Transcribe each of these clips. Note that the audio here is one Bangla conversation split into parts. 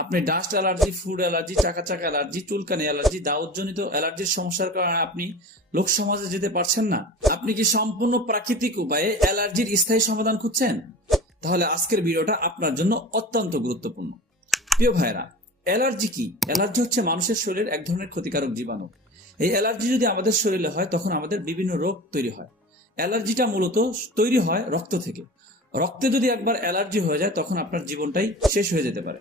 আপনি ডাস্ট অ্যালার্জি, ফুড অ্যালার্জি, চাকা চাকা অ্যালার্জি, চুলকানি অ্যালার্জি, দাউদজনিত অ্যালার্জির সমস্যার কারণে আপনি লোক সমাজে যেতে পারছেন না। আপনি কি সম্পূর্ণ প্রাকৃতিক উপায়ে অ্যালার্জির স্থায়ী সমাধান খুঁজছেন? তাহলে আজকের ভিডিওটা আপনার জন্য অত্যন্ত গুরুত্বপূর্ণ। প্রিয় ভাইরা, অ্যালার্জি কি? অ্যালার্জি হচ্ছে মানুষের শরীরের এক ধরনের ক্ষতিকারক জীবাণু। এই অ্যালার্জি যদি আমাদের শরীরে হয় তখন আমাদের বিভিন্ন রোগ তৈরি হয়। অ্যালার্জিটা মূলত তৈরি হয় রক্ত থেকে। রক্তে যদি একবার অ্যালার্জি হয়ে যায় তখন আপনার জীবনটাই শেষ হয়ে যেতে পারে।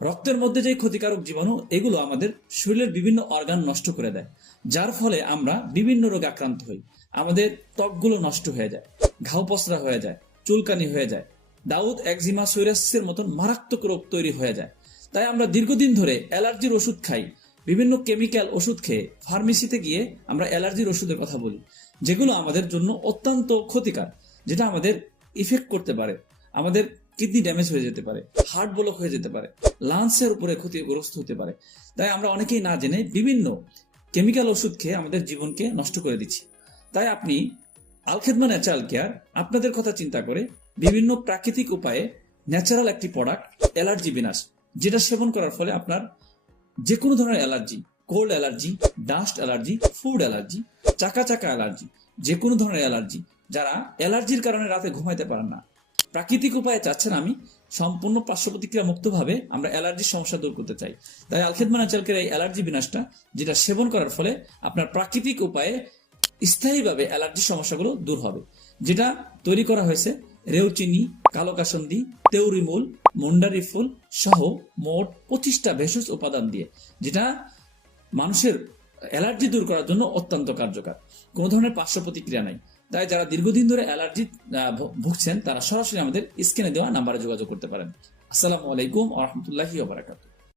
রক্তের মধ্যে যে ক্ষতিকারক জীবাণু, এগুলো আমাদের শরীরের বিভিন্ন অর্গান নষ্ট করে দেয়, যার ফলে আমরা বিভিন্ন রোগে আক্রান্ত হই। আমাদের ত্বকগুলো নষ্ট হয়ে যায়, ঘাও পসরা হয়ে যায়, চুলকানি হয়ে যায়, দাউদ, একজিমা, সোরিয়াসিসের মতন মারাত্মক রোগ তৈরি হয়ে যায়। তাই আমরা দীর্ঘদিন ধরে অ্যালার্জির ওষুধ খাই। বিভিন্ন কেমিক্যাল ওষুধ খেয়ে ফার্মেসিতে গিয়ে আমরা অ্যালার্জির ওষুধের কথা বলি, যেগুলো আমাদের জন্য অত্যন্ত ক্ষতিকর, যেটা আমাদের ইফেক্ট করতে পারে। আমাদের কিডনি ড্যামেজ হয়ে যেতে পারে, হার্ট ব্লক হয়ে যেতে পারে, লাংসের উপরে ক্ষতিগ্রস্ত হতে পারে। তাই আমরা অনেকেই না জেনে বিভিন্ন কেমিক্যাল ওষুধ খেয়ে আমাদের জীবনকে নষ্ট করে দিচ্ছি। তাই আপনি আল খেদমা ন্যাচারাল কেয়ার আপনাদের কথা চিন্তা করে বিভিন্ন প্রাকৃতিক উপায়ে ন্যাচারাল একটি প্রোডাক্ট, অ্যালার্জি বিনাশ, যেটা সেবন করার ফলে আপনার যে কোনো ধরনের allergy, cold allergy, dust allergy, food allergy, চাকা চাকা অ্যালার্জি, যে কোনো ধরনের অ্যালার্জি, যারা অ্যালার্জির কারণে রাতে ঘুমাইতে পারেন না, প্রাকৃতিক উপায়ে চাচ্ছেন আমি সম্পূর্ণ পার্শ্ব প্রতিক্রিয়া মুক্তভাবে আমরা অ্যালার্জির সমস্যা দূর করতে চাই। তাই আল খেদমা ন্যাচারাল এই অ্যালার্জি বিনাশটা, যেটা সেবন করার ফলে আপনার প্রাকৃতিক উপায়ে স্থায়ীভাবে অ্যালার্জির সমস্যাগুলো দূর হবে। যেটা তৈরি করা হয়েছে রেউচিনি, কালো কাসন্দি, তেওরি মূল, মন্ডারি ফুল সহ মোট 25টা ভেষজ উপাদান দিয়ে, যেটা মানুষের অ্যালার্জি দূর করার জন্য অত্যন্ত কার্যকর। কোনো ধরনের পার্শ্ব প্রতিক্রিয়া নাই। তাই যারা দীর্ঘদিন ধরে অ্যালার্জি ভুগছেন তারা সরাসরি আমাদের স্ক্রিনে দেওয়া নাম্বারে যোগাযোগ করতে পারেন। আসসালামু আলাইকুম ওয়া রাহমাতুল্লাহি ওয়া বারাকাতুহু।